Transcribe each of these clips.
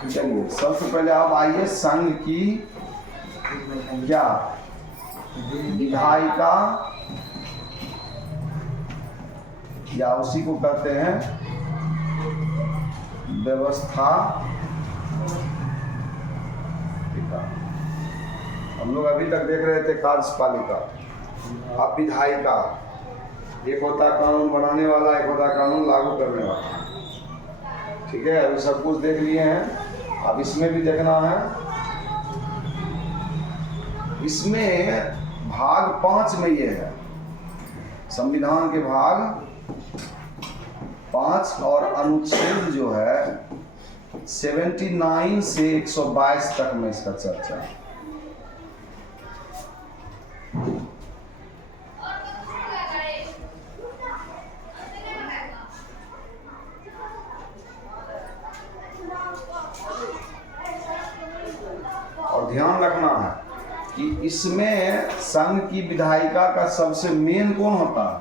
चलिए सबसे पहले आप आइए संघ की क्या विधायिका या उसी को कहते हैं व्यवस्था। हम लोग अभी तक देख रहे थे कार्यपालिका, अब विधायिका। एक होता है कानून बनाने वाला, एक होता है कानून लागू करने वाला। ठीक है, अभी सब कुछ देख लिए हैं, अब इसमें भी देखना है। इसमें भाग 5 में ये है, संविधान के भाग 5 और अनुच्छेद जो है 79 से 122 तक में इसका चर्चा है। और ध्यान रखना है कि इसमें संघ की विधायिका का सबसे मेन कौन होता है?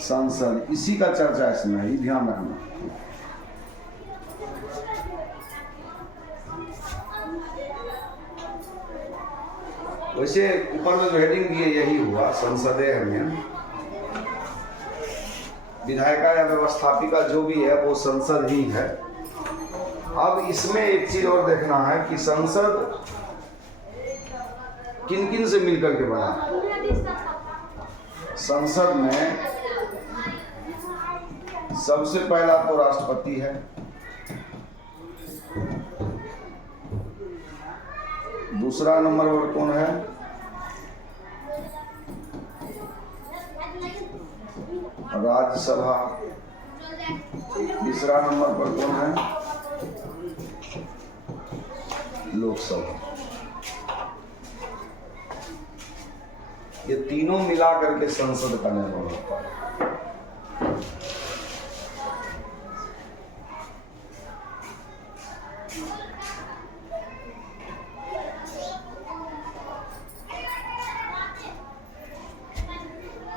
संसद। इसी का चर्चा इसमें, ही ध्यान रखना। वैसे ऊपर में जो हेडिंग दिए यही हुआ, संसदीय है मेन। विधायिका या व्यवस्थापिका जो भी है वो संसद ही है। अब इसमें एक चीज और देखना है कि संसद किन किन से मिलकर के बना। संसद में सबसे पहला तो राष्ट्रपति है, दूसरा नंबर पर कौन है? राज्यसभा। तीसरा नंबर पर कौन है? लोकसभा। ये तीनों मिला करके संसद का निर्माण होता है।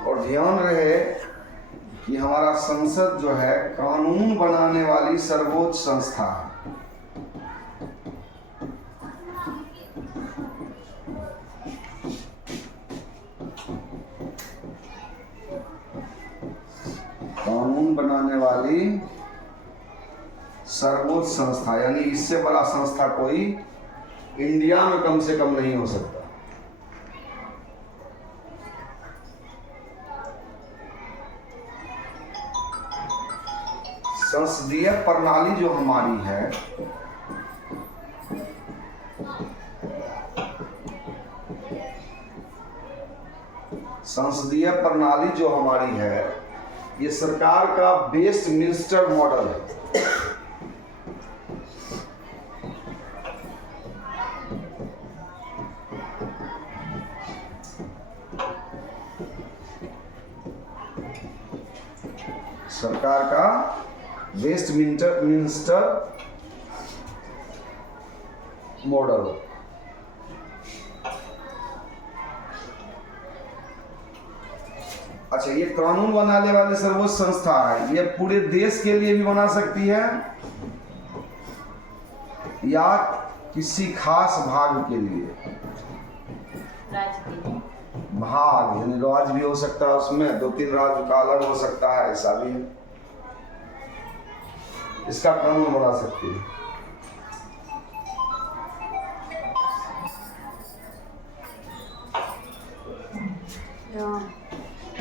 और ध्यान रहे कि हमारा संसद जो है कानून बनाने वाली सर्वोच्च संस्था है। कानून बनाने वाली सर्वोच्च संस्था, यानी इससे बड़ा संस्था कोई इंडिया में कम से कम नहीं हो सकता। संसदीय प्रणाली जो हमारी है, संसदीय प्रणाली जो हमारी है, ये सरकार का वेस्टमिंस्टर मॉडल है। सरकार का वेस्टमिंस्टर मॉडल। अच्छा, ये कानून बनाने वाले सर्वोच्च संस्था है, ये पूरे देश के लिए भी बना सकती है या किसी खास भाग के लिए। भाग यानी राज्य भी हो सकता है, उसमें 2-3 राज्य का अलग हो सकता है, ऐसा भी है। इसका कानून बना सकती है।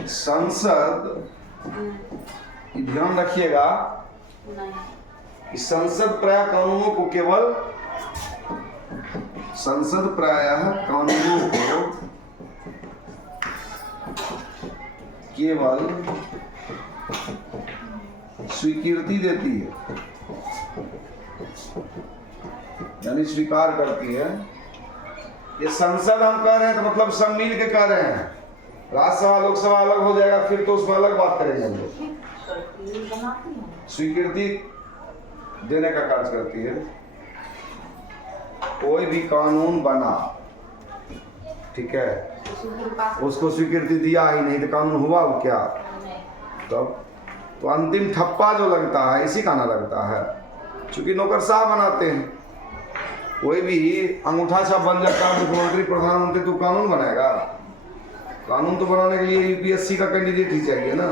संसद, ध्यान रखिएगा, संसद प्रायः कानूनों को केवल स्वीकृति देती है, यानी स्वीकार करती है। ये संसद हम कह रहे हैं तो मतलब सब मिल के कह रहे हैं। राज्यसभा लोकसभा अलग हो जाएगा, फिर तो उसमें अलग बात करेंगे हम लोग। स्वीकृति देने का कार्य करती है। कोई भी कानून बना, ठीक है, उसको स्वीकृति दिया ही नहीं तो कानून हुआ वो क्या? तब तो अंतिम ठप्पा जो लगता है इसी का ना लगता है, क्योंकि नौकरशाह बनाते हैं। कोई भी अंगूठा छाप बन जाता है मुख्यमंत्री प्रधानमंत्री, तो कानून बनाएगा? कानून तो बनाने के लिए यूपीएससी का कैंडिडेट ही चाहिए ना।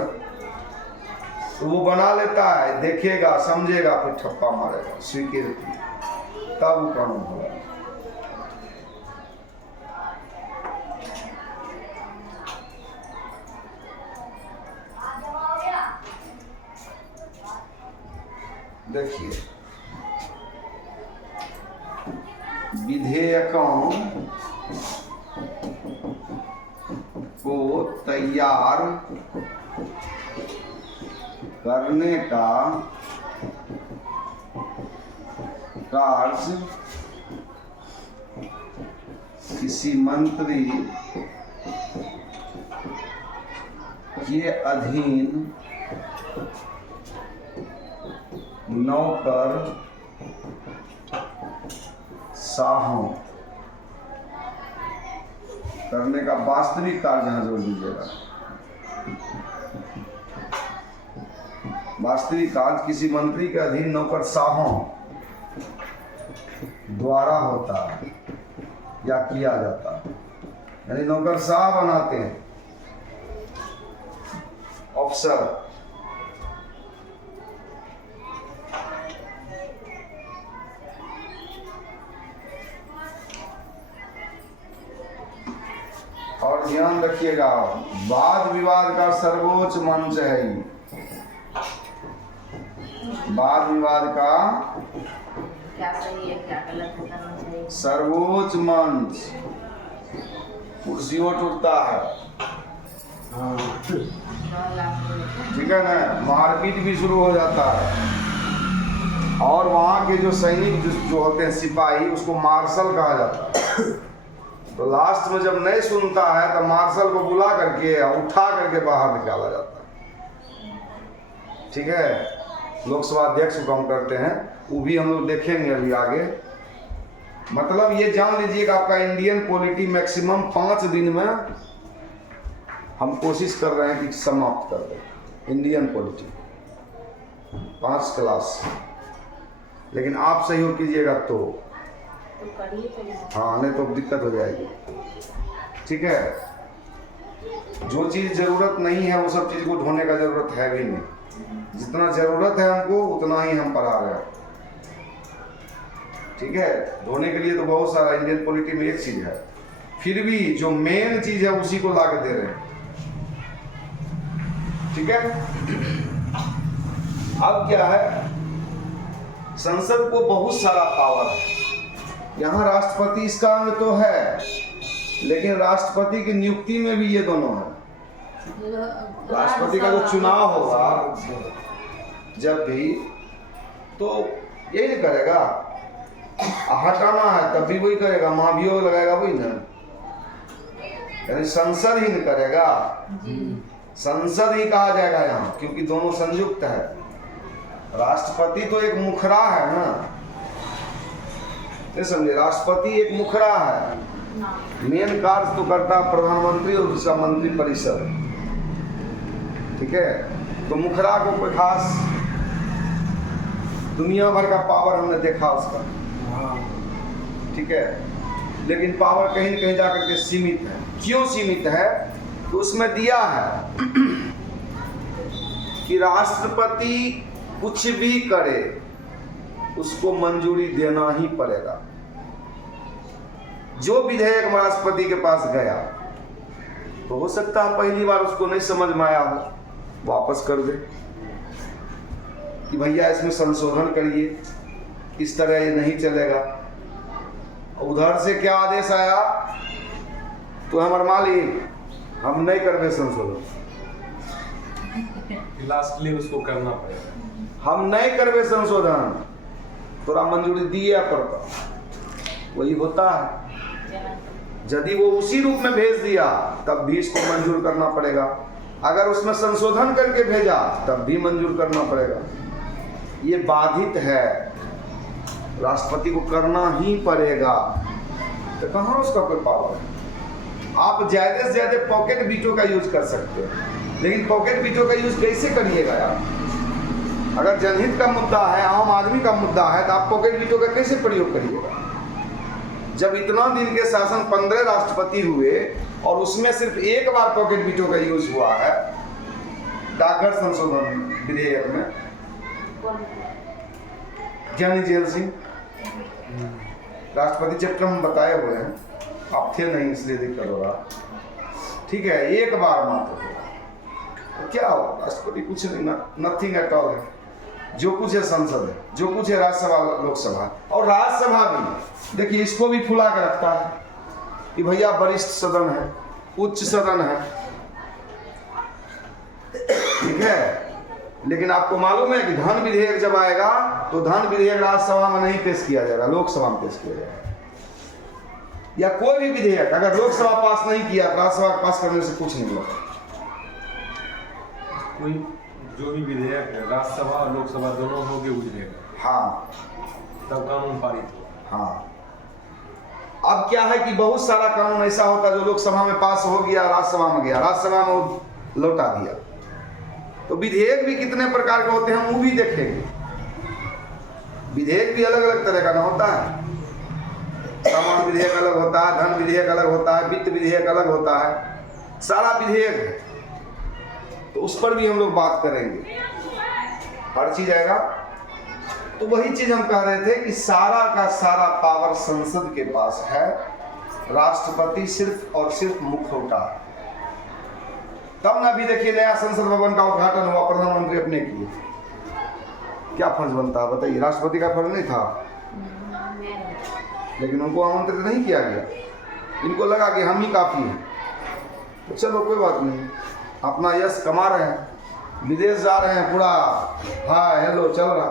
तो वो बना लेता है, देखेगा समझेगा, फिर ठप्पा मारेगा, स्वीकृति, तब वो कानून होगा। देखिए, विधेयकों को तैयार करने का कार्य किसी मंत्री के अधीन नौकर शाहों करने का वास्तविक कार्य यहाँ जोड़ दीजिएगा। वास्तविक कार्य किसी मंत्री के अधीन नौकर शाहों द्वारा होता है या किया जाता है, यानी नौकरशाह बनाते हैं अफसर। और ध्यान रखिएगा, वाद विवाद का सर्वोच्च मंच है ये। वाद विवाद का क्या सही है क्या गलत करना चाहिए, सर्वोच्च मंच। कुर्सियों टूटता है, ठीक है ना, मारपीट भी शुरू हो जाता है। और वहाँ के जो सैनिक जो होते हैं सिपाही, उसको मार्शल कहा जाता है। तो लास्ट में जब नहीं सुनता है तो मार्शल को बुला करके उठा करके बाहर निकाला जाता है, ठीक है। लोकसभा अध्यक्ष को काम करते हैं, वो भी हम लोग देखेंगे अभी आगे। मतलब ये जान लीजिएगा, आपका इंडियन पॉलिटी मैक्सिमम 5 दिन में हम कोशिश कर रहे हैं कि समाप्त कर दें इंडियन पॉलिटी, 5 क्लास। लेकिन आप सहयोग कीजिएगा तो करिए तो। हाँ, नहीं तो दिक्कत हो जाएगी, ठीक है। जो चीज़ ज़रूरत नहीं है वो सब चीज़ को ढोने का ज़रूरत है भी नहीं। जितना ज़रूरत है हमको उतना ही हम पढ़ा रहे हैं, ठीक है। ढोने के लिए तो बहुत सारा इंडियन पॉलिटी में एक चीज़ है, फिर भी जो मेन चीज़ है उसी को ला के दे रहे हैं, ठीक है। अब क्या है, संसद को बहुत सारा पावर है। यहाँ राष्ट्रपति इसका अंग तो है, लेकिन राष्ट्रपति की नियुक्ति में भी ये दोनों है। राष्ट्रपति का जो चुनाव होगा जब भी, तो यही नहीं करेगा, हटाना है तब भी वही करेगा, महाभियोग लगाएगा वही ना, यानी संसद ही नहीं करेगा, संसद ही कहा जाएगा यहाँ, क्योंकि दोनों संयुक्त है। राष्ट्रपति तो एक मुखरा है ना, नहीं समझे, राष्ट्रपति एक मुखरा है, मेन कार्य तो करता है प्रधानमंत्री और उसका मंत्री परिषद, ठीक है। तो मुखरा को कोई खास दुनिया भर का पावर हमने देखा उसका, ठीक है, लेकिन पावर कहीं न कहीं जाकर के सीमित है। क्यों सीमित है? तो उसमें दिया है कि राष्ट्रपति कुछ भी करे उसको मंजूरी देना ही पड़ेगा। जो विधेयक राष्ट्रपति के पास गया, तो हो सकता है पहली बार उसको नहीं समझ में आया हो, वापस कर दे कि भैया इसमें संशोधन करिए, इस तरह ये नहीं चलेगा। उधर से क्या आदेश आया, तो हमारे मालिक हम नहीं करबे संशोधन, लास्टली उसको करना पड़ेगा, हम नहीं करबे संशोधन, थोड़ा मंजूरी दिए पड़ता। वही होता है, यदि वो उसी रूप में भेज दिया तब भी इसको मंजूर करना पड़ेगा, अगर उसमें संशोधन करके भेजा तब भी मंजूर करना पड़ेगा। ये बाधित है, राष्ट्रपति को करना ही पड़ेगा। तो कहाँ उसका कोई पावर है? आप ज्यादा से ज्यादा पॉकेट वीटो का यूज कर सकते हैं, लेकिन पॉकेट वीटो का यूज कैसे करिएगा यार? अगर जनहित का मुद्दा है, आम आदमी का मुद्दा है, तो आप पॉकेट वीटो का कैसे प्रयोग करिएगा? जब इतना दिन के शासन 15 राष्ट्रपति हुए और उसमें सिर्फ एक बार पॉकेट वीटो का यूज हुआ है डाकघर संशोधन विधेयक में, ज्ञानी जेल सिंह राष्ट्रपति चैप्टर में बताए हुए हैं, आप थे नहीं इसलिए दिक्कत हो रहा। ठीक है, एक बार मात्र तो क्या हो, राष्ट्रपति कुछ नहीं, नथिंग एट ऑल है। जो कुछ है संसद है, जो कुछ है राज्यसभा लोकसभा, और राज्यसभा भी देखिए इसको भी फुला कर रखता है कि भैया वरिष्ठ सदन है, उच्च सदन है, ठीक है। लेकिन आपको मालूम है कि धन विधेयक जब आएगा तो धन विधेयक राज्यसभा में नहीं पेश किया जाएगा, लोकसभा में पेश किया जाएगा। या कोई भी विधेयक अगर लोकसभा पास नहीं किया तो राज्यसभा पास करने से कुछ नहीं होगा। कोई जो भी विधेयक है राज्यसभा और लोकसभा दोनों होके गुजरेगा, हाँ तब कानून पारित होगा। हाँ, अब क्या है कि बहुत सारा कानून ऐसा होता है जो लोकसभा में पास हो गया, राज्यसभा में गया, राज्यसभा में वो लौटा दिया। तो विधेयक भी कितने प्रकार के होते हैं हम वो भी देखेंगे। विधेयक भी अलग अलग तरह का ना होता है, सामान्य विधेयक अलग होता है, धन विधेयक अलग होता है, वित्त विधेयक अलग होता है, सारा विधेयक है। तो उस पर भी हम लोग बात करेंगे, हर चीज आएगा। तो वही चीज हम कह रहे थे कि सारा का सारा पावर संसद के पास है, राष्ट्रपति सिर्फ और सिर्फ मुखौटा। तब ना भी देखिए नया संसद भवन का उद्घाटन हुआ, प्रधानमंत्री अपने किए, क्या फर्ज बनता है बताइए? राष्ट्रपति का फर्ज नहीं था, लेकिन उनको आमंत्रित नहीं किया गया। इनको लगा कि हम ही काफी हैं, तो चलो कोई बात नहीं, अपना यश कमा रहे हैं, विदेश जा रहे हैं, पूरा हाय हेलो चल रहा,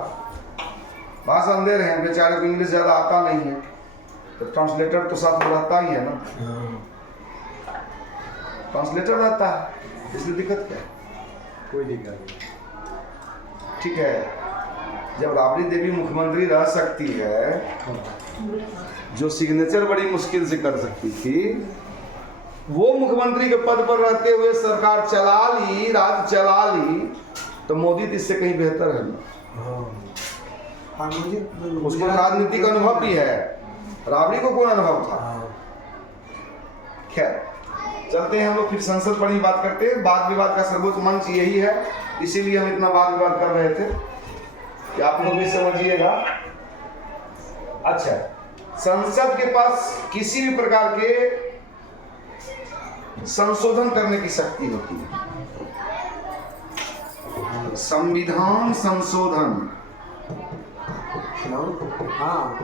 भाषण दे रहे हैं, बेचारे को इंग्लिश ज़्यादा आता नहीं है, तो ट्रांसलेटर तो साथ में रहता ही है ना, ट्रांसलेटर रहता है, इसलिए दिक्कत क्या है? कोई दिक्कत नहीं। ठीक है, जब राबड़ी देवी मुख्यमंत्री रह सकती है, जो सिग्नेचर बड़ी मुश्किल से कर सकती थी, वो मुख्यमंत्री के पद पर रहते हुए सरकार चला ली, राज्य चला ली, तो मोदी तो इससे कहीं बेहतर है ना। उसको राजनीतिक अनुभव भी है, राबड़ी को कौन अनुभव था? खैर चलते हैं हम लोग, फिर संसद पर ही बात करते हैं। वाद विवाद का सर्वोच्च मंच यही है, इसीलिए हम इतना वाद विवाद कर रहे थे कि आप लोग भी समझिएगा। अच्छा, संसद के पास किसी भी प्रकार के संशोधन करने की शक्ति होती है, संविधान संशोधन, हाँ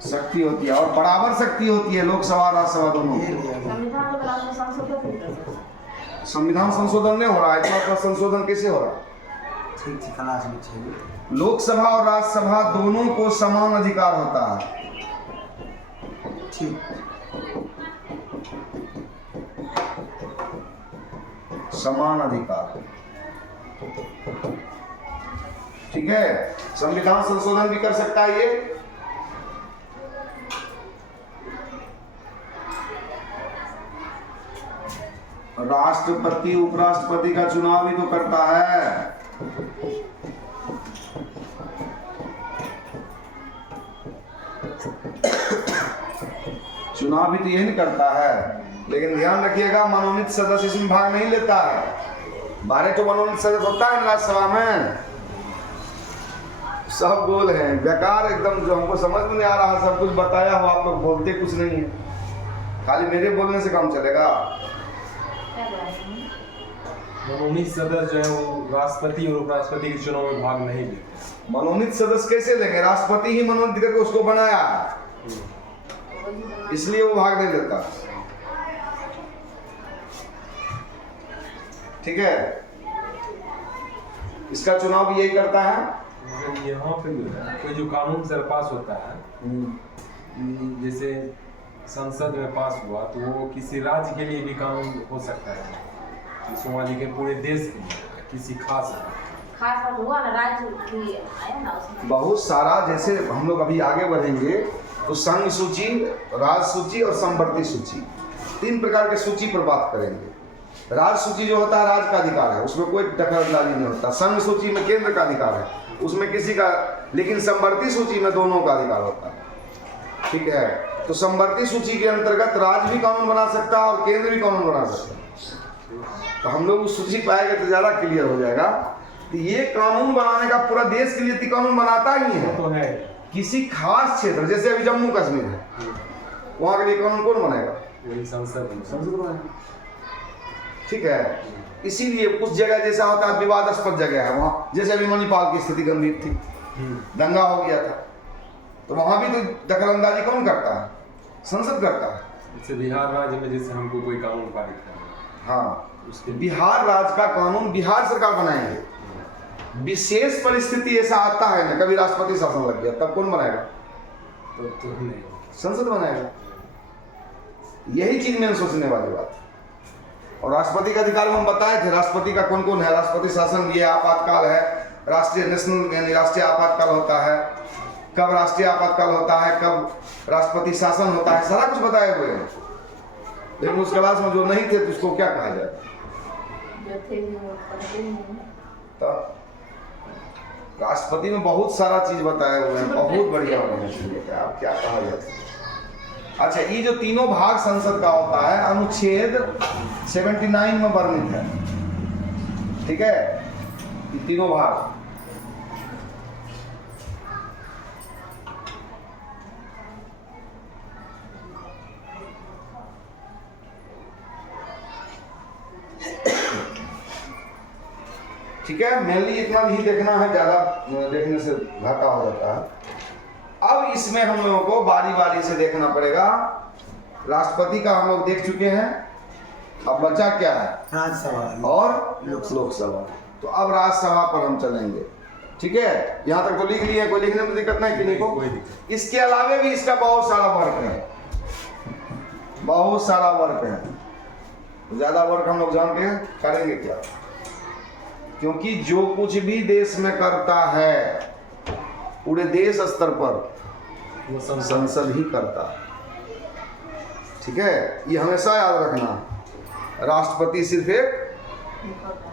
शक्ति होती है, और बराबर शक्ति होती है लोकसभा राज्यसभा दोनों। संविधान को बनाने संशोधन नहीं कर सकते। संविधान संशोधन नहीं हो रहा है, इतना संशोधन कैसे हो रहा है? ठीक ठीक क्लास में चाहिए। लोकसभा और राज्यसभा दोनों को समान अधिकार होता है। ठीक, समान अधिकार, ठीक है। संविधान संशोधन भी कर सकता है ये, राष्ट्रपति उपराष्ट्रपति का चुनाव भी तो करता है। चुनाव भी तो यही नहीं करता है, लेकिन ध्यान रखिएगा मनोनीत सदस्य इसमें भाग नहीं लेता है। 12 तो मनोनीत सदस्य होता है राज्यसभा में, सब गोल हैं, बेकार एकदम, जो हमको समझ में नहीं आ रहा, सब कुछ बताया हुआ, आप लोग बोलते कुछ नहीं है, खाली मेरे बोलने से काम चलेगा। मनोनीत सदस्य जो है वो राष्ट्रपति और उपराष्ट्रपति के चुनाव में भाग नहीं लेते। मनोनीत सदस्य कैसे लेंगे? राष्ट्रपति ही मनोनीत करके उसको बनाया, इसलिए वो भाग नहीं लेता। ठीक है, इसका चुनाव भी यही करता है। यहाँ पे कोई जो कानून सर पास होता है, जैसे संसद में पास हुआ, तो वो किसी राज्य के लिए भी कानून हो सकता है, सोमाली के पूरे देश के लिए, किसी खास बात हुआ ना, राज्य की आया ना उसमें बहुत सारा, जैसे हम लोग अभी आगे बढ़ेंगे तो संघ सूची, राज्य सूची और संवर्ती सूची, 3 प्रकार के सूची पर बात करेंगे। राज सूची जो होता है राज का अधिकार है, उसमें कोई दखलंदाजी नहीं होता। संघ सूची में केंद्र का अधिकार है, उसमें किसी का, लेकिन समवर्ती सूची में दोनों का अधिकार होता है। ठीक है, तो समवर्ती सूची के अंतर्गत राज्य भी कानून बना सकता है और केंद्र भी कानून बना सकता है। तो हम लोग उस सूची पाएंगे तो ज्यादा क्लियर हो जाएगा। तो ये कानून बनाने का पूरा देश के लिए कानून बनाता ही है। तो है किसी खास क्षेत्र, जैसे अभी जम्मू कश्मीर है, वहां के लिए कानून कौन बनाएगा? वही संसद संसद बनाएगा। ठीक है, इसीलिए उस जगह जैसा होता है विवादास्पद जगह है, वहाँ जैसे अभी मणिपाल की स्थिति गंभीर थी, दंगा हो गया था, तो वहां भी तो दखलंदाजी कौन करता है? संसद करता है। जैसे बिहार राज्य में जैसे हमको कोई कानून पारित करना है, हाँ, उसके बिहार राज्य का कानून बिहार सरकार बनाएंगे। विशेष परिस्थिति ऐसा आता है ना, कभी राष्ट्रपति शासन लग गया, तब कौन बनाएगा? तो नहीं संसद बनाएगा। यही चीज में सोचने वाली बात है। और राष्ट्रपति का अधिकार में हम बताए थे, राष्ट्रपति का कौन कौन है। राष्ट्रपति शासन, ये आपातकाल है, राष्ट्रीय नेशनल यानी राष्ट्रीय आपातकाल होता है, कब राष्ट्रीय आपातकाल होता है, कब राष्ट्रपति शासन होता है, सारा कुछ बताए हुए हैं। लेकिन उस क्लास में जो नहीं थे तो उसको क्या कहा जाए? जो थे वो पढ़ते नहीं। तो राष्ट्रपति में बहुत सारा चीज बताए हुए हैं, बहुत बढ़िया है। आप क्या कहा जाए? अच्छा, ये जो तीनों भाग संसद का होता है अनुच्छेद 79 में वर्णित है। ठीक है, ये तीनों भाग। ठीक है, मेनली इतना ही देखना है, ज्यादा देखने से घाटा हो जाता है। अब इसमें हम लोगों को बारी बारी से देखना पड़ेगा। राष्ट्रपति का हम लोग देख चुके हैं, अब बचा क्या है? राज्यसभा और लोकसभा। तो अब राज्यसभा पर हम चलेंगे। ठीक है, यहाँ तक तो लिख लिए, कोई लिखने में दिक्कत नहीं किसी को? कोई दिक्कत। इसके अलावे भी इसका बहुत सारा वर्क है, बहुत सारा वर्क है। तो ज्यादा वर्क हम लोग जान के करेंगे क्या? क्योंकि जो कुछ भी देश में करता है पूरे देश स्तर पर वो संसद ही करता है। ठीक है, ये हमेशा याद रखना। राष्ट्रपति सिर्फ एक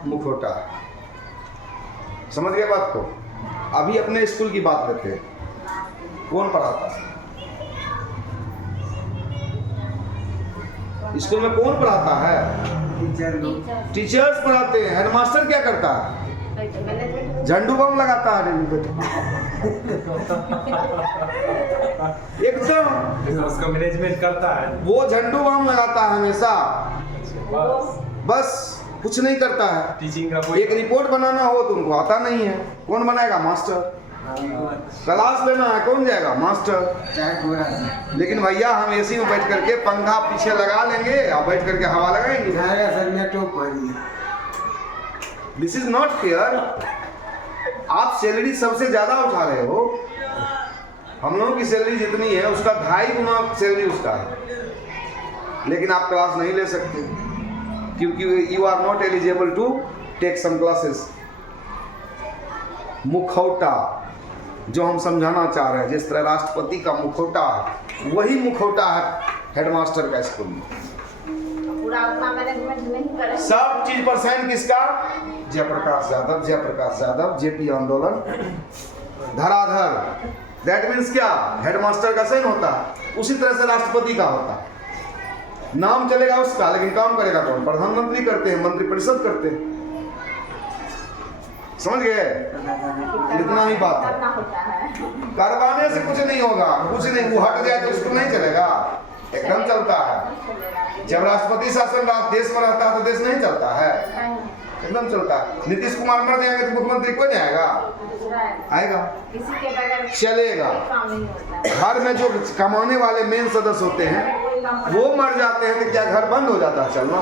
मुखौटा है। समझ गए बात को? अभी अपने स्कूल की बात करते हैं, कौन पढ़ाता है स्कूल में? कौन पढ़ाता है? टीचर्स पढ़ाते हैं। हेडमास्टर क्या करता है? झंडू बम लगाता है एकदम, उसका मैनेजमेंट करता है। वो झंडू बम लगाता है हमेशा, बस बस कुछ नहीं करता है। टीचिंग का कोई एक रिपोर्ट बनाना हो तो उनको आता नहीं है, कौन बनाएगा? मास्टर। क्लास लेना है, कौन जाएगा? मास्टर। लेकिन भैया हम एसी में बैठ करके पंखा पीछे लगा लेंगे और बैठ करके हवा लगाएंगे। This is not fair. आप सैलरी सबसे ज्यादा उठा रहे हो। हम लोगों की सैलरी जितनी है उसका 2.5 गुना सैलरी उसका है, लेकिन आप क्लास नहीं ले सकते क्योंकि you are not eligible to take some classes. मुखौटा जो हम समझाना चाह रहे हैं, जिस तरह राष्ट्रपति का मुखौटा है, वही मुखौटा है हेडमास्टर का स्कूल में। पूरा उतना मैनेजमेंट नहीं करे। सब चीज पर साइन किसका? जयप्रकाश यादव। जयप्रकाश यादव, जेपी आंदोलन, धराधर। दैट मीन्स क्या? हेडमास्टर का साइन होता है, उसी तरह से राष्ट्रपति का होता है। नाम चलेगा उसका, लेकिन काम करेगा कौन? प्रधानमंत्री करते हैं, मंत्रिपरिषद करते हैं। समझ गए? इतना ही बात है। करना होता है। करवाने से कुछ नहीं होगा, कुछ नहीं। वो हट जाए तो इसको नहीं चलेगा, एकदम चलता है। जब राष्ट्रपति शासन देश में रहता है तो देश नहीं चलता है, एकदम चलता है। नीतीश कुमार मर जाएंगे तो मुख्यमंत्री कोई नहीं आएगा? आएगा, किसी के बगैर चलेगा। काम नहीं होता है। घर में जो कमाने वाले मेन सदस्य होते हैं वो मर जाते हैं तो क्या घर बंद हो जाता है चलना?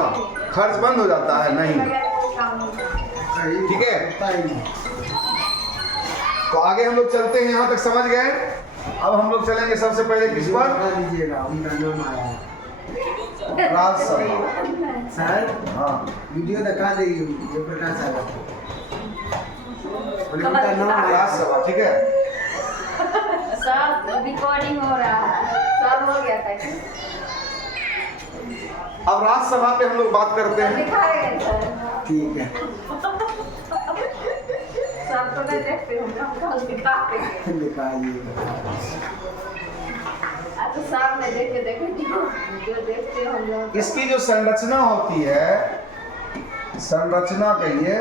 खर्च बंद हो जाता है? नहीं। ठीक है, तो आगे हम लोग चलते हैं। यहाँ तक समझ गए? अब हम लोग चलेंगे सबसे पहले किस पर? राज्यसभा। सर हाँ, वीडियो दिखा देगी जयप्रकाश यादव उनका नाम राज्यसभा। ठीक है, सब रिकॉर्डिंग हो रहा है, सब हो गया था। अब राज्यसभा पे हम लोग बात करते हैं। दिखाएंगे सर। ठीक है सर तो नहीं देखते होंगे, हम कल दिखाएंगे। दिखाइए। अच्छा सामने देखे देखे जो देखते होंगे। इसकी जो संरचना होती है, संरचना कहिए,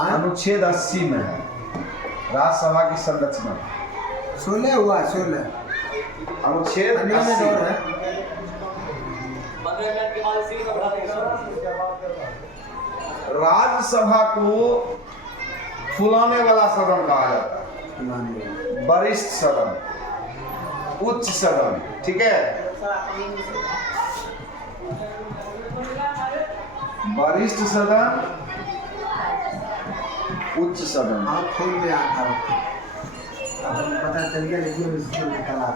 अनुच्छेद 80 में है राज्यसभा की संरचना। 16 हुआ 16 अनुच्छेद अन्य में 80। दौर है। राज्यसभा को फुलाने वाला सदन कहा जाता है, वरिष्ठ सदन, उच्च सदन, ठीक है। वरिष्ठ सदन, उच्च सदन। हाँ फोन पे आता है, अब पता चल गया लेकिन उसको निकाला।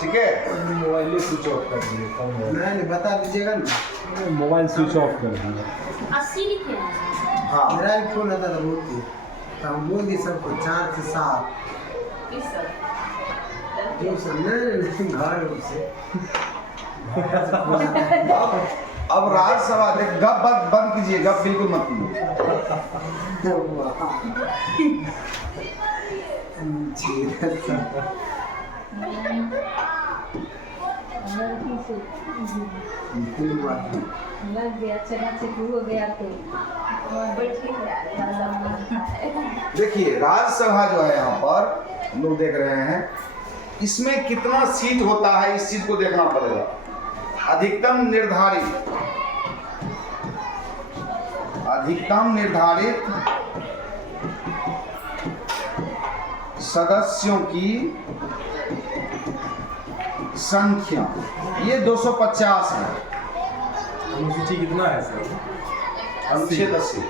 ठीक है, मोबाइल स्विच ऑफ कर दिए। नहीं बता दीजिएगा ना। मोबाइल स्विच ऑफ कर दिए। 80 लिखे हैं। हाँ। मेरा भी फोन आता था बोलती, तो हम बोल दी सबको 4 से 7 किस सर? जो सब नहीं घर से। अब राज्यसभा देख, गप बंद कीजिए, गप बिल्कुल मत कीजिए। लग गया चना चिकू हो गया तो बैठी है। देखिए राज्यसभा जो है यहाँ पर हम लोग देख रहे हैं, इसमें कितना सीट होता है इस चीज को देखना पड़ेगा। अधिकतम निर्धारित सदस्यों की संख्या ये 250 है। अनुसूची कितना है सर? अनुच्छेद 80।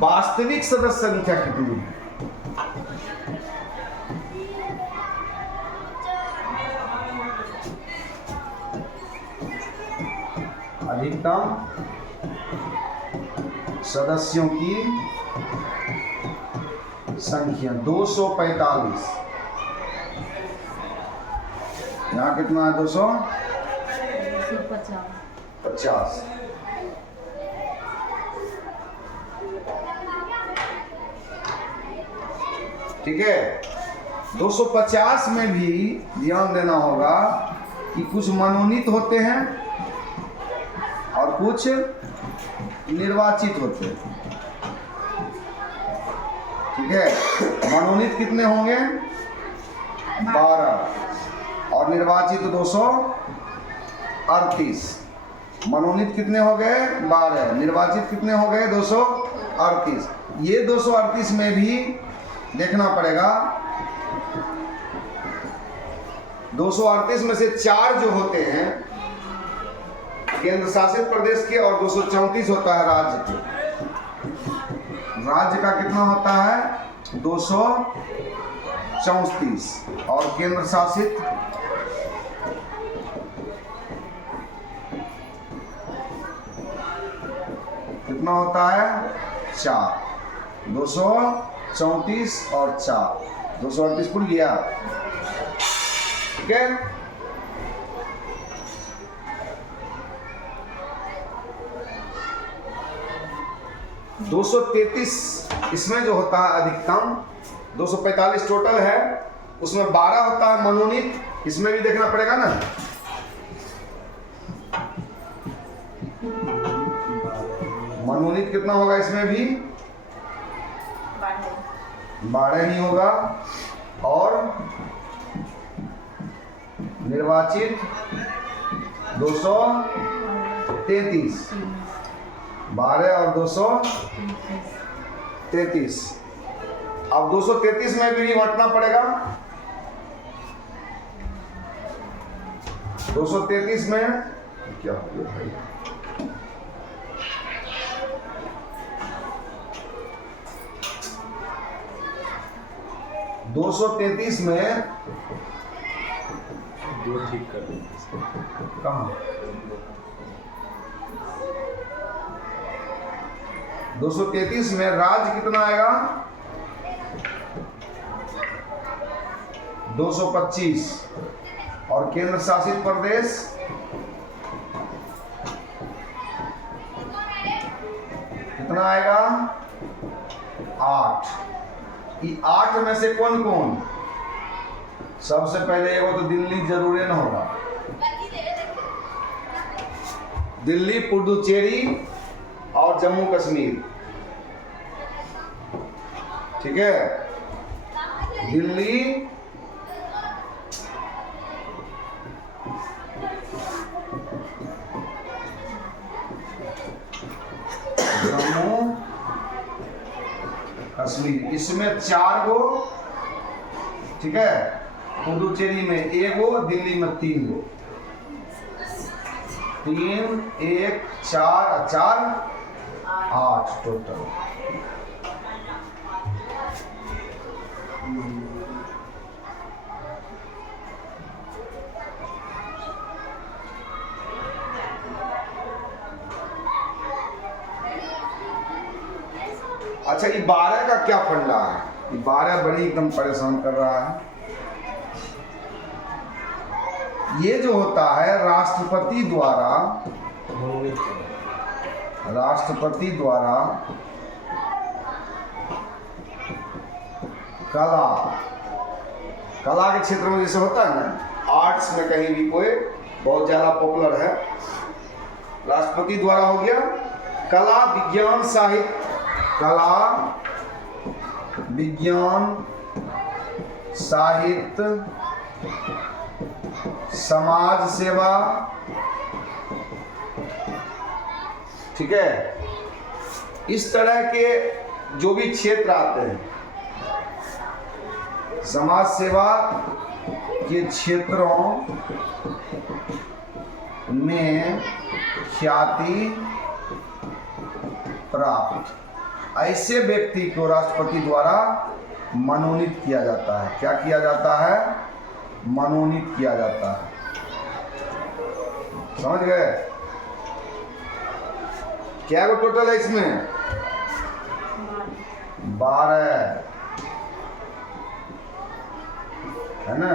वास्तविक सदस्य संख्या कितनी है? अधिकतम सदस्यों की संख्या 245। यहाँ कितना है? 250। ठीक है, 250 में भी ध्यान देना होगा कि कुछ मनोनीत होते हैं और कुछ निर्वाचित होते हैं। ठीक है, मनोनीत कितने होंगे? 12 और निर्वाचित 238। मनोनीत कितने हो गए? 12। निर्वाचित कितने हो गए? 238। ये 238 में भी देखना पड़ेगा, 238 में से 4 जो होते हैं केंद्र शासित प्रदेश के और 234 होता है राज्य के। राज्य का कितना होता है? 234 और केंद्र शासित कितना होता है? 4। 234 और 4, 238 पुर गया। ठीक है, दो 233 इसमें जो होता है अधिकतम, 245 टोटल है, उसमें 12 होता है मनोनीत। इसमें भी देखना पड़ेगा ना। मनोनीत कितना होगा? इसमें भी 12 ही होगा और निर्वाचित 233। 12 और 233। अब 233 में भी बांटना पड़ेगा। 233 में क्या हो गया भाई? 233 में दो ठीक कर देंगे। कहाँ? 233 में राज्य कितना आएगा? 225 और केंद्र शासित प्रदेश कितना आएगा 8। ये 8 में से कौन कौन? सबसे पहले वो तो दिल्ली जरूर न होगा, दिल्ली, पुडुचेरी और जम्मू कश्मीर। ठीक है, दिल्ली, जम्मू कश्मीर, इसमें 4 गो। ठीक है, पुडुचेरी में 1 गो, दिल्ली में 3 गो। 3, 1, 4, 4, 8 टोटल। अच्छा, ये 12 का क्या फंडा है? ये 12 बड़ी एकदम परेशान कर रहा है। ये जो होता है राष्ट्रपति द्वारा कला के क्षेत्र में जैसे होता है ना, आर्ट्स में कहीं भी कोई बहुत ज्यादा पॉपुलर है, राष्ट्रपति द्वारा हो गया। कला, विज्ञान, साहित्य, कला, विज्ञान, साहित्य, समाज सेवा। ठीक है, इस तरह के जो भी क्षेत्र आते हैं, समाज सेवा के क्षेत्रों में ख्याति प्राप्त ऐसे व्यक्ति को राष्ट्रपति द्वारा मनोनीत किया जाता है। क्या किया जाता है? मनोनीत किया जाता है। समझ गए? क्या वो टोटल है इसमें? 12 है ना।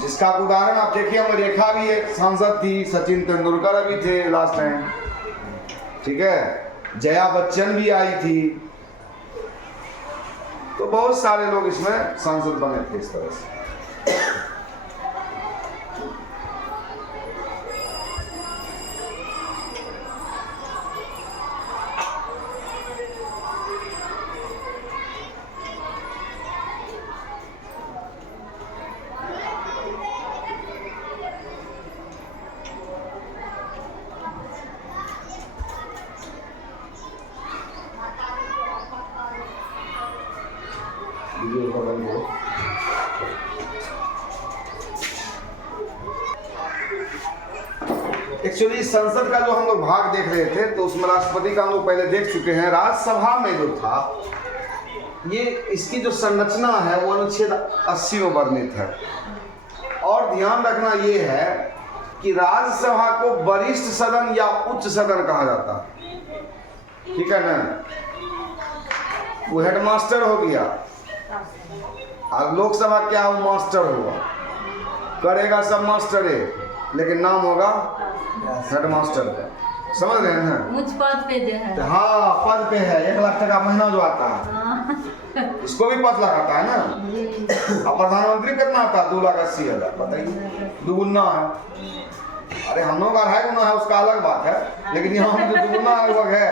जिसका उदाहरण आप देखिए, हम रेखा भी एक सांसद थी, सचिन तेंदुलकर अभी थे लास्ट टाइम। ठीक है, जया बच्चन भी आई थी, तो बहुत सारे लोग इसमें सांसद बने थे इस तरह से। एक्चुअली संसद का जो हम लोग भाग देख रहे थे, तो उसमें राष्ट्रपति का हम लोग पहले देख चुके हैं। राज्यसभा में जो था, ये इसकी जो संरचना है वो अनुच्छेद 80 में वर्णित है। और ध्यान रखना ये है कि राज्यसभा को वरिष्ठ सदन या उच्च सदन कहा जाता है। ठीक है ना, वो हेडमास्टर हो गया, और लोकसभा क्या हो? मास्टर होगा, करेगा सब मास्टरे, लेकिन नाम होगा हेडमास्टर का। समझ रहे हैं? उच्च पद पे जो है, हाँ, पद पे है। 1 लाख टका महीना जो आता है, इसको भी 5 लाख आता है ना। अब प्रधानमंत्री कितना आता है? 2,80,000। बताइए, दुगुना है। अरे हम लोग का 2.5 गुना है, उसका अलग बात है, लेकिन यहाँ जो दुगुना लगभग है।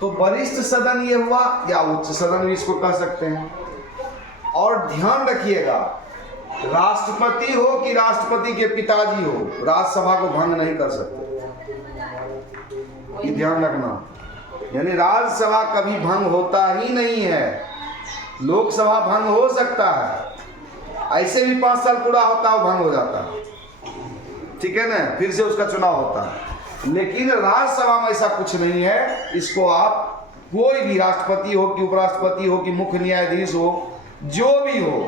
तो वरिष्ठ सदन ये हुआ, या उच्च सदन भी इसको कह सकते हैं। और ध्यान रखिएगा, राष्ट्रपति हो कि राष्ट्रपति के पिताजी हो, राज्यसभा को भंग नहीं कर सकते। ये ध्यान रखना। यानी राज्यसभा कभी भंग होता ही नहीं है। लोकसभा भंग हो सकता है, ऐसे भी 5 साल पूरा होता है, वो भंग हो जाता है। ठीक है ना, फिर से उसका चुनाव होता है। लेकिन राज्यसभा में ऐसा कुछ नहीं है। इसको आप कोई भी राष्ट्रपति हो कि उपराष्ट्रपति हो कि मुख्य न्यायाधीश हो, जो भी हो,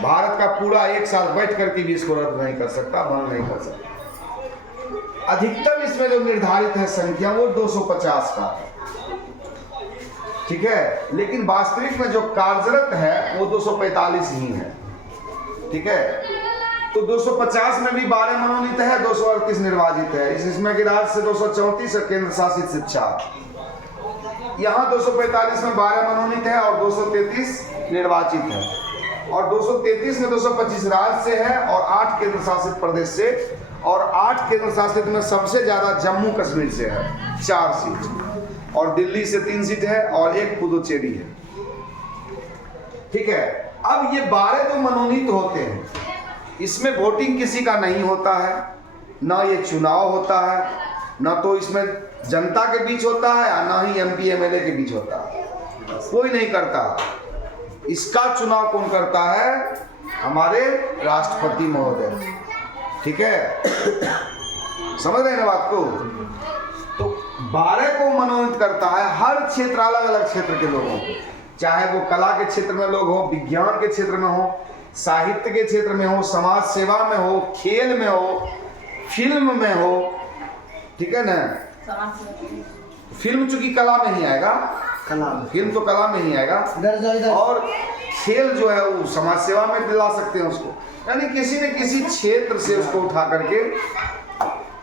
भारत का पूरा 1 साल बैठ करके भी इसको रद्द नहीं कर सकता, भंग नहीं कर सकता। अधिकतम इसमें जो निर्धारित है संख्या, वो 250 का है। ठीक है, लेकिन वास्तविक में जो कार्यरत है वो 245 ही है। ठीक है, तो 250 में भी 12 मनोनीत है, 238 निर्वाचित है। इसमें कि राज्य से 234 और केंद्र शासित से 4। यहाँ 245 में 12 मनोनीत है और 233 निर्वाचित है, और 233 में 225 राज्य से है और 8 केंद्र शासित प्रदेश से, और 8 केंद्र शासित में सबसे ज्यादा जम्मू कश्मीर से है 4 सीट, और दिल्ली से 3 सीट है और 1 पुदुचेरी है। ठीक है, अब ये 12 जो मनोनीत होते हैं इसमें वोटिंग किसी का नहीं होता है, ना ये चुनाव होता है, ना तो इसमें जनता के बीच होता है, ना ही MP MLA के बीच होता है, कोई नहीं करता। इसका चुनाव कौन करता है? हमारे राष्ट्रपति महोदय। ठीक है, समझ रहे हैं ना बात को? तो 12 को मनोनीत करता है, हर क्षेत्र अलग अलग क्षेत्र के लोगों को, चाहे वो कला के क्षेत्र में लोग हो, विज्ञान के क्षेत्र में हो, साहित्य के क्षेत्र में हो, समाज सेवा में हो, खेल में हो, फिल्म में हो। ठीक है ना, फिल्म चूंकि कला में ही आएगा, फिल्म तो कला में ही आएगा, और खेल जो है वो समाज सेवा में दिला सकते हैं उसको, यानी किसी न किसी क्षेत्र से उसको उठा करके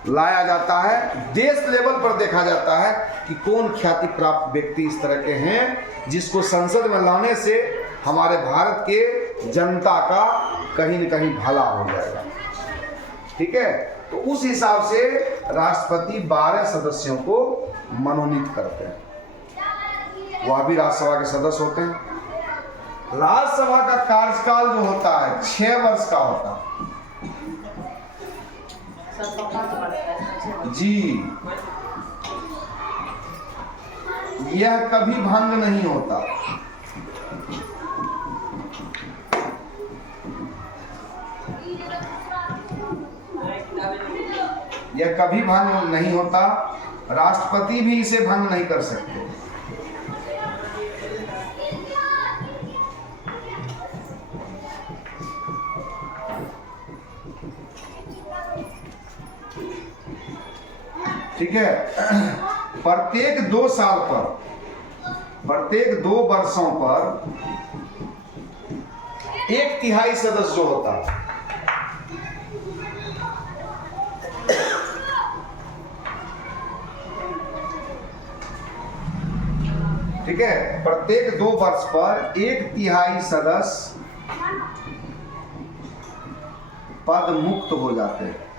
लाया जाता है। देश लेवल पर देखा जाता है कि कौन ख्याति प्राप्त व्यक्ति इस तरह के हैं जिसको संसद में लाने से हमारे भारत के जनता का कहीं न कहीं भला हो जाएगा। ठीक है, तो उस हिसाब से राष्ट्रपति 12 सदस्यों को मनोनीत करते हैं, वह भी राज्यसभा के सदस्य होते हैं। राज्यसभा का कार्यकाल जो होता है 6 वर्ष का होता है जी, यह कभी भंग नहीं होता। यह कभी भंग नहीं होता, राष्ट्रपति भी इसे भंग नहीं कर सकते। ठीक है, प्रत्येक 2 साल पर, प्रत्येक 2 वर्षों पर 1/3 सदस्य जो होता है, ठीक है, प्रत्येक 2 वर्ष पर 1/3 सदस्य पद मुक्त हो जाते हैं।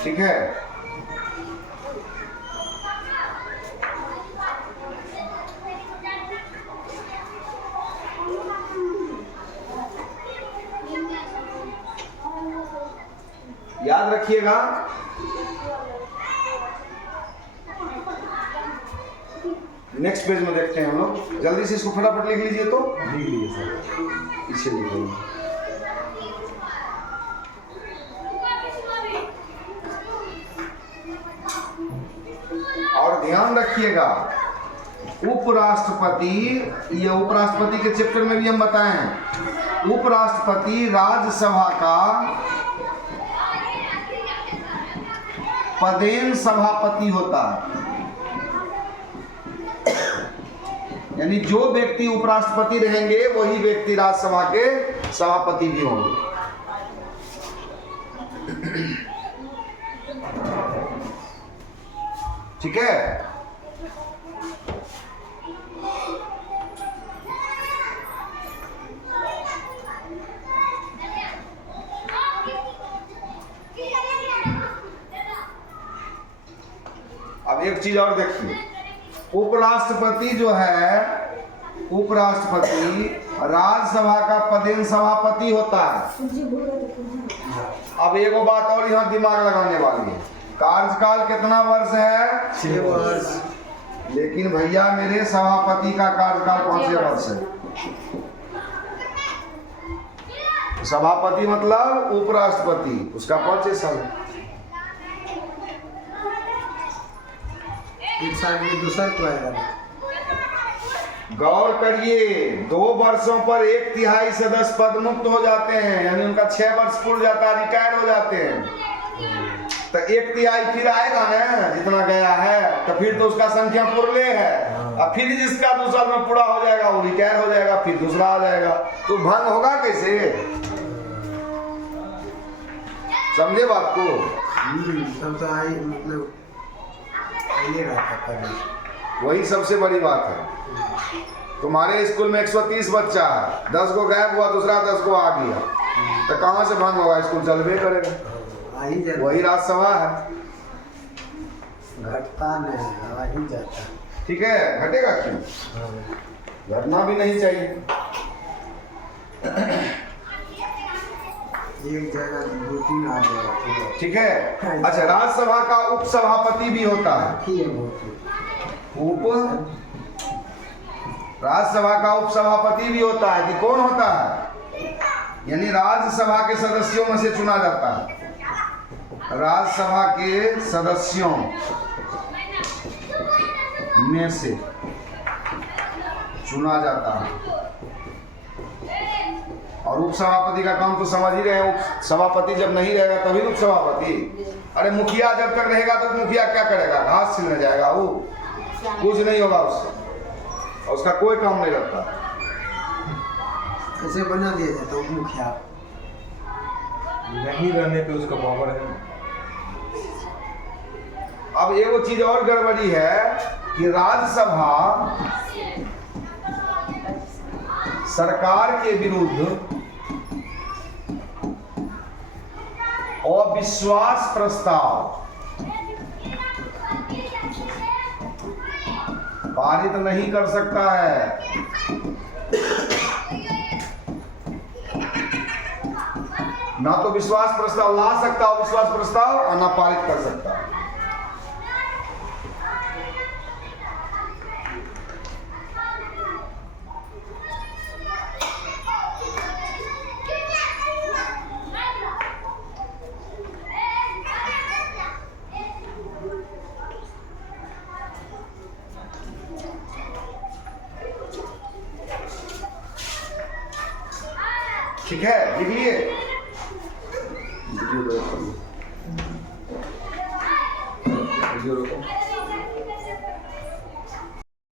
ठीक है, याद रखिएगा, नेक्स्ट पेज में देखते हैं हम लोग। जल्दी से इसको फटाफट लिख लीजिए। तो लिख लीजिए सर, इसे लिख लीजिए। और ध्यान रखिएगा, उपराष्ट्रपति, ये उपराष्ट्रपति के चैप्टर में भी हम बताए हैं, उपराष्ट्रपति राज्यसभा का पदेन सभापति होता है, यानी जो व्यक्ति उपराष्ट्रपति रहेंगे वही व्यक्ति राज्यसभा के सभापति भी होंगे। ठीक है, अब एक चीज और देखिए, उपराष्ट्रपति जो है, उपराष्ट्रपति राज्यसभा का पदेन सभापति होता है। अब एगो बात और यहाँ दिमाग लगाने वाली है, कार्यकाल कितना वर्ष है? 6 वर्ष। लेकिन भैया मेरे सभापति का कार्यकाल 5 वर्ष है। सभापति मतलब उपराष्ट्रपति, उसका 5 साल। एक साल में दूसरा तो आएगा। गौर करिए, 2 वर्षों पर 1/3 सदस्य पद मुक्त हो जाते हैं, यानी उनका 6 वर्ष पूर्ण जाता है, रिटायर हो जाते हैं। तो 1/3 फिर आएगा ना, जितना गया है तो फिर तो उसका संख्या पूर्ले है। और फिर जिसका 2 साल में पूरा हो जाएगा वो रिटायर हो जाएगा, फिर दूसरा आ जाएगा, तो भंग होगा कैसे? समझे बात को? सब तो आई मतलब ये रहता पहले। वही सबसे बड़ी बात है। तुम्हारे स्कूल में 130 बच्चा है, 10 को गायब हुआ, दूसरा 10 को आ गया, तो कहाँ से भंग होगा? स्कूल चलबे करेगा। आ ही जाता, वही राज्यसभा है। घटता नहीं, आ ही जाता। ठीक है, घटेगा क्यों? घटना भी नहीं चाहिए। एक जगह 2-3 आ जाएगा। ठीक है। अच्छा, राज्यसभा का उपसभापति भी होता है। उप राज्यसभा का उपसभापति भी होता है कि कौन होता है? यानी राज्यसभा के सदस्यों में से चुना जाता है। राज्यसभा के सदस्यों में से चुना जाता है। और उपसभापति का काम तो समझ ही रहे हैं। उपसभापति जब नहीं रहेगा तभी उपसभापति। अरे मुखिया जब तक रहेगा तो मुखिया क्या करेगा? घास छीलने जाएगा, वो कुछ नहीं होगा उससे, और उसका कोई काम नहीं लगता। ऐसे बना दिया जाता है मुखिया। नहीं रहने पे उसका पावर है। अब एगो चीज और गड़बड़ी है कि राज्यसभा सरकार के विरुद्ध अविश्वास प्रस्ताव पारित नहीं कर सकता है। ना तो विश्वास प्रस्ताव ला सकता हो विश्वास प्रस्ताव, और ना पारित कर सकता है। ठीक है, लिख लिए? वीडियो रोको।